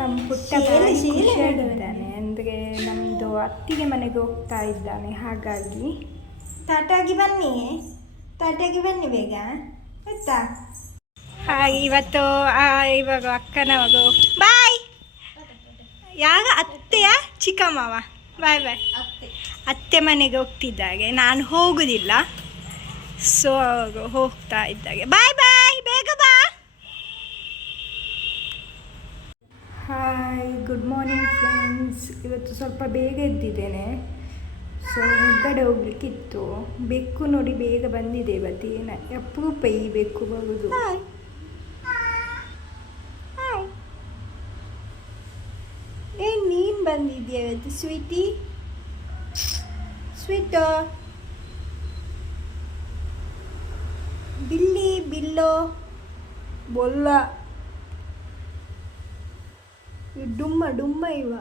ನಮ್ಮ ಪುಟ್ಟ ಖುಷಿಯಾಗಿದ್ದಾನೆ. ಅಂದರೆ ನಮ್ಮದು ಅತ್ತಿಗೆ ಮನೆಗೆ ಹೋಗ್ತಾ ಇದ್ದಾನೆ, ಹಾಗಾಗಿ ತಾಟಾಗಿ ಬನ್ನಿ ಬೇಗ ಆಯ್ತಾ. ಹಾಗೆ ಇವಾಗ ಅಕ್ಕನ ಮಗು ಬಾಯ್. ಯಾಗ ಅತ್ತೆಯ ಚಿಕ್ಕಮ್ಮವ ಬಾಯ್ ಬಾಯ್. ಅತ್ತೆ ಮನೆಗೆ ಹೋಗ್ತಿದ್ದಾಗೆ, ನಾನು ಹೋಗುದಿಲ್ಲ, ಸೊ ಹೋಗ್ತಾ ಇದ್ದಾಗೆ ಬಾಯ್ ಬಾಯ್, ಬೇಗ ಬಾ. Hi, good morning friends. ಇವತ್ತು ಸ್ವಲ್ಪ ಬೇಗ ಎದ್ದಿದ್ದೇನೆ, ಸೊ ಹೊರಗಡೆ ಹೋಗ್ಲಿಕ್ಕಿತ್ತು. ಬೆಕ್ಕು ನೋಡಿ ಬೇಗ ಬಂದಿದೆ ಇವತ್ತು. ಅಪರೂಪ ಈ ಬೆಕ್ಕು ಬರುವುದು. ನೀನು ಬಂದಿದ್ಯಾ ಇವತ್ತು ಸ್ವೀಟು ಬಿಲ್ಲೋ ಬೊಲ್ಲ ಡುಮ್ಮ ಇವ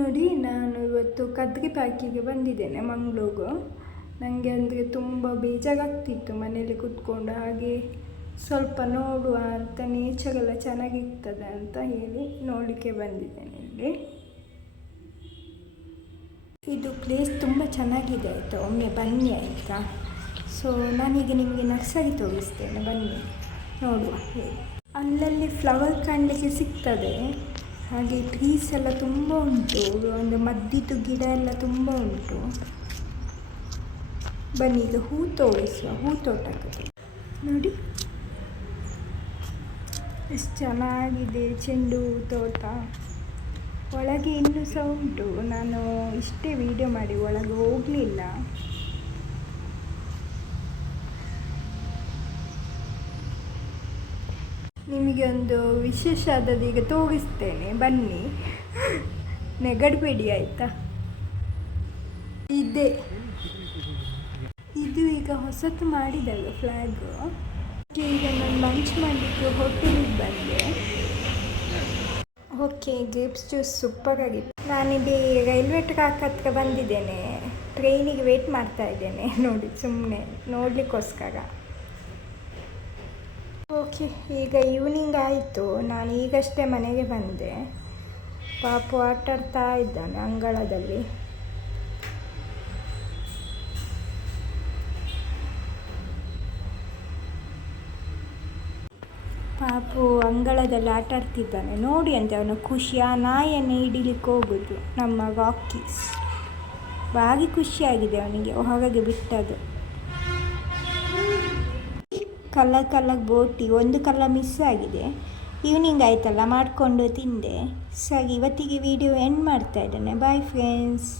ನೋಡಿ. ನಾನು ಇವತ್ತು ಕದ್ರಿ ಪಾರ್ಕಿಗೆ ಬಂದಿದ್ದೇನೆ, ಮಂಗಳೂರು. ನನಗೆ ಅಂದರೆ ತುಂಬ ಬೇಜಾರಾಗ್ತಿತ್ತು ಮನೇಲಿ ಕೂತ್ಕೊಂಡು. ಹಾಗೆ ಸ್ವಲ್ಪ ನೋಡುವ ಅಂತ, ನೇಚರೆಲ್ಲ ಚೆನ್ನಾಗಿರ್ತದೆ ಅಂತ ಹೇಳಿ ನೋಡಲಿಕ್ಕೆ ಬಂದಿದ್ದೇನೆ ಇಲ್ಲಿ. ಇದು ಪ್ಲೇಸ್ ತುಂಬ ಚೆನ್ನಾಗಿದೆ ಆಯಿತಾ, ಒಮ್ಮೆ ಬನ್ನಿ ಆಯಿತಾ. ಸೊ ನಾನೀಗ ನಿಮಗೆ ನರ್ಸರಿ ತೋರಿಸ್ತೇನೆ, ಬನ್ನಿ ನೋಡುವ ಹೇಳಿ. ಅಲ್ಲಲ್ಲಿ ಫ್ಲವರ್ ಕಾಣಲಿಕ್ಕೆ ಸಿಗ್ತದೆ. ಹಾಗೆ ಟ್ರೀಸ್ ಎಲ್ಲ ತುಂಬ ಉಂಟು, ಒಂದು ಮದ್ದಿದ್ದು ಗಿಡ ಎಲ್ಲ ತುಂಬ ಉಂಟು. ಬನ್ನಿ ಈಗ ಹೂ ತೋರಿಸುವ, ಹೂ ತೋಟಕ್ಕೆ ನೋಡಿ ಎಷ್ಟು ಚೆನ್ನಾಗಿದೆ ಚೆಂಡು ಹೂ ತೋಟ. ಒಳಗೆ ಇನ್ನೂ ಸಹ ಉಂಟು, ನಾನು ಇಷ್ಟೇ ವಿಡಿಯೋ ಮಾಡಿ ಒಳಗೆ ಹೋಗಲಿಲ್ಲ. ನಿಮಗೆ ಒಂದು ವಿಶೇಷ ಆದದ್ದು ಈಗ ತೋರಿಸ್ತೇನೆ, ಬನ್ನಿ, ನೆಗಡಬೇಡಿ ಆಯಿತಾ. ಇದು ಈಗ ಹೊಸತು ಮಾಡಿದಲ್ಲ ಫ್ಲ್ಯಾಗು. ಈಗ ನಾನು ಲಂಚ್ ಮಾಡಲಿಕ್ಕೆ ಹೋಟೆಲಿಗೆ ಬಂದೆ. ಓಕೆ, ಗ್ರೇಪ್ಸ್ ಜ್ಯೂಸ್ ಸೂಪರ್ ಆಗಿತ್ತು. ನಾನಿಲ್ಲಿ ರೈಲ್ವೆ ಟ್ರ್ಯಾಕ್ ಹತ್ರ ಬಂದಿದ್ದೇನೆ, ಟ್ರೈನಿಗೆ ವೇಟ್ ಮಾಡ್ತಾ ಇದ್ದೇನೆ ನೋಡಿ, ಸುಮ್ಮನೆ ನೋಡಲಿಕ್ಕೋಸ್ಕರ. ಓಕೆ, ಈಗ ಈವ್ನಿಂಗ್ ಆಯಿತು, ನಾನು ಈಗಷ್ಟೇ ಮನೆಗೆ ಬಂದೆ. ಪಾಪು ಆಟಾಡ್ತಾ ಇದ್ದಾನೆ ಅಂಗಳದಲ್ಲಿ. ಪಾಪು ಅಂಗಳದಲ್ಲಿ ಆಟಾಡ್ತಿದ್ದಾನೆ ನೋಡಿ. ಅಂತ ಅವನು ಖುಷಿ. ಆ ನಾಯಿಯನ್ನು ಹಿಡಿಲಿಕ್ಕೆ ಹೋಗೋದು ನಮ್ಮ ರಾಕೀಸ್. ಭಾರಿ ಖುಷಿಯಾಗಿದೆ ಅವನಿಗೆ ಹೊರಗೆ ಬಿಟ್ಟದು. ಕಲರ್ ಬೋಟಿ, ಒಂದು ಕಲರ್ ಮಿಸ್ ಆಗಿದೆ. ಈವ್ನಿಂಗ್ ಆಯ್ತಲ್ಲ, ಮಾಡಿಕೊಂಡು ತಿಂದೆ. ಸರಿ, ಇವತ್ತಿಗೆ ವಿಡಿಯೋ ಎಂಡ್ ಮಾಡ್ತಾ ಇದ್ದೇನೆ. Bye friends.